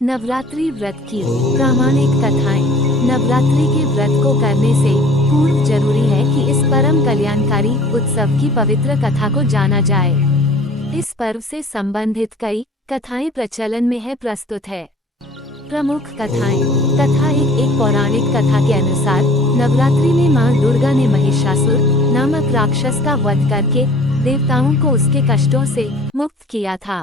नवरात्रि व्रत की प्रामाणिक कथाएं। नवरात्रि के व्रत को करने से पूर्व जरूरी है कि इस परम कल्याणकारी उत्सव की पवित्र कथा को जाना जाए। इस पर्व से संबंधित कई कथाएं प्रचलन में है, प्रस्तुत है। प्रमुख कथाएं। कथा एक पौराणिक कथा के अनुसार नवरात्रि में मां दुर्गा ने महिषासुर नामक राक्षस का वध करके देवताओं को उसके कष्टों से मुक्त किया था।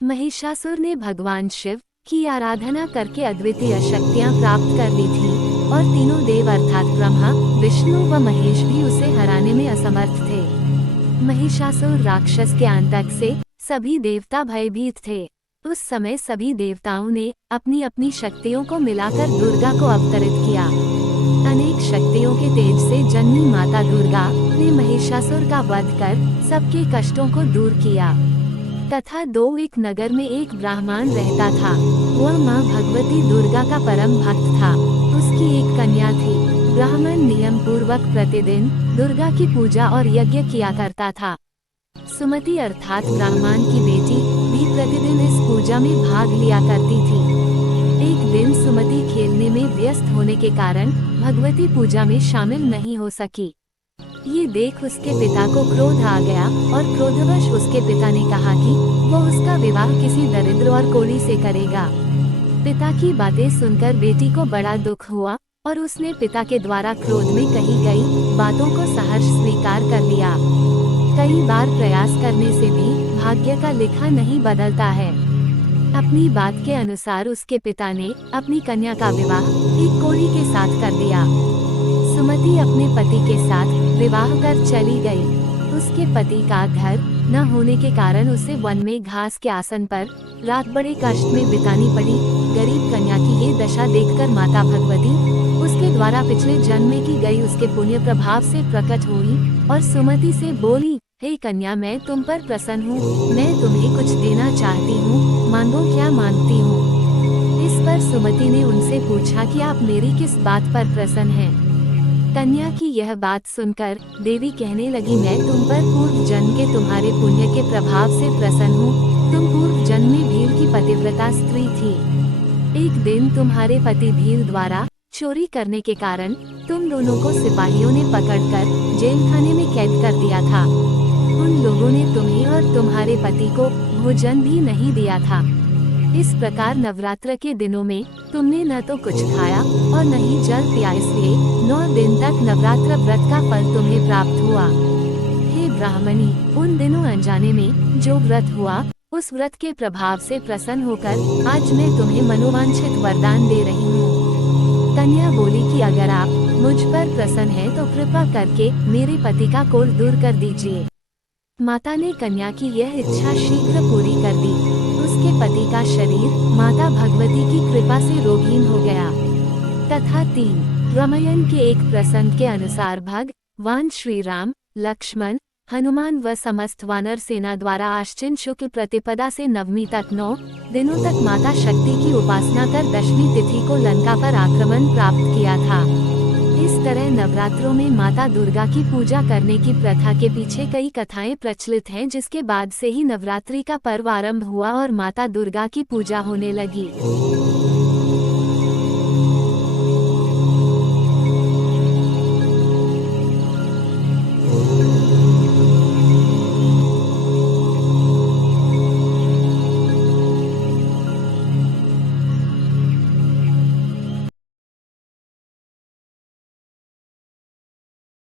महिषासुर ने भगवान शिव की आराधना करके अद्वितीय शक्तियां प्राप्त कर ली थी और तीनों देव अर्थात ब्रह्मा, विष्णु व महेश भी उसे हराने में असमर्थ थे। महिषासुर राक्षस के आतंक से सभी देवता भयभीत थे। उस समय सभी देवताओं ने अपनी अपनी शक्तियों को मिलाकर दुर्गा को अवतरित किया। अनेक शक्तियों के तेज से जन्मी माता दुर्गा ने महिषासुर का वध कर सबके कष्टों को दूर किया। कथा 2। एक नगर में एक ब्राह्मण रहता था। वह मां भगवती दुर्गा का परम भक्त था। उसकी एक कन्या थी। ब्राह्मण नियम पूर्वक प्रतिदिन दुर्गा की पूजा और यज्ञ किया करता था। सुमति अर्थात ब्राह्मण की बेटी भी प्रतिदिन इस पूजा में भाग लिया करती थी। एक दिन सुमति खेलने में व्यस्त होने के कारण भगवती पूजा में शामिल नहीं हो सकी। ये देख उसके पिता को क्रोध आ गया और क्रोधवश उसके पिता ने कहा कि वो उसका विवाह किसी दरिद्र और कोढ़ी से करेगा। पिता की बातें सुनकर बेटी को बड़ा दुख हुआ और उसने पिता के द्वारा क्रोध में कही गई बातों को सहर्ष स्वीकार कर लिया। कई बार प्रयास करने से भी भाग्य का लिखा नहीं बदलता है। अपनी बात के अनुसार उसके पिता ने अपनी कन्या का विवाह एक कोढ़ी के साथ कर दिया। सुमति अपने पति के साथ विवाह कर चली गई। उसके पति का घर न होने के कारण उसे वन में घास के आसन पर रात बड़े कष्ट में बितानी पड़ी। गरीब कन्या की ये दशा देखकर माता भगवती उसके द्वारा पिछले जन्म में की गई उसके पुण्य प्रभाव से प्रकट हुई और सुमति से बोली, हे कन्या, मैं तुम पर प्रसन्न हूँ। मैं तुम्हें कुछ देना चाहती हूँ, मांगो क्या मांगती हूँ। इस पर सुमति ने उनसे पूछा कि आप मेरी किस बात पर प्रसन्न हैं। कन्या की यह बात सुनकर देवी कहने लगी, मैं तुम पर पूर्व जन्म के तुम्हारे पुण्य के प्रभाव से प्रसन्न हूँ। तुम पूर्व जन्म में भील की पतिव्रता स्त्री थी। एक दिन तुम्हारे पति भील द्वारा चोरी करने के कारण तुम दोनों को सिपाहियों ने पकड़कर जेल खाने में कैद कर दिया था। उन लोगों ने तुम्हें और तुम्हारे पति को भोजन भी नहीं दिया था। इस प्रकार नवरात्र के दिनों में तुमने न तो कुछ खाया और न ही जल पिया, इसलिए 9 दिन तक नवरात्र व्रत का फल तुम्हें प्राप्त हुआ। हे ब्राह्मणी, उन दिनों अनजाने में जो व्रत हुआ उस व्रत के प्रभाव से प्रसन्न होकर आज मैं तुम्हें मनोवांछित वरदान दे रही हूँ। कन्या बोली कि अगर आप मुझ पर प्रसन्न हैं तो कृपा करके मेरे पति का कोढ़ दूर कर दीजिए। माता ने कन्या की यह इच्छा शीघ्र पूरी कर दी। उसके पति का शरीर माता भगवती की कृपा से रोगहीन हो गया। कथा 3। रामायण के एक प्रसंग के अनुसार भगवान श्री राम, लक्ष्मण, हनुमान व समस्त वानर सेना द्वारा आश्विन शुक्ल प्रतिपदा से नवमी तक 9 दिनों तक माता शक्ति की उपासना कर 10वीं तिथि को लंका पर आक्रमण प्राप्त किया था। इस तरह नवरात्रों में माता दुर्गा की पूजा करने की प्रथा के पीछे कई कथाएं प्रचलित हैं, जिसके बाद से ही नवरात्रि का पर्व आरंभ हुआ और माता दुर्गा की पूजा होने लगी।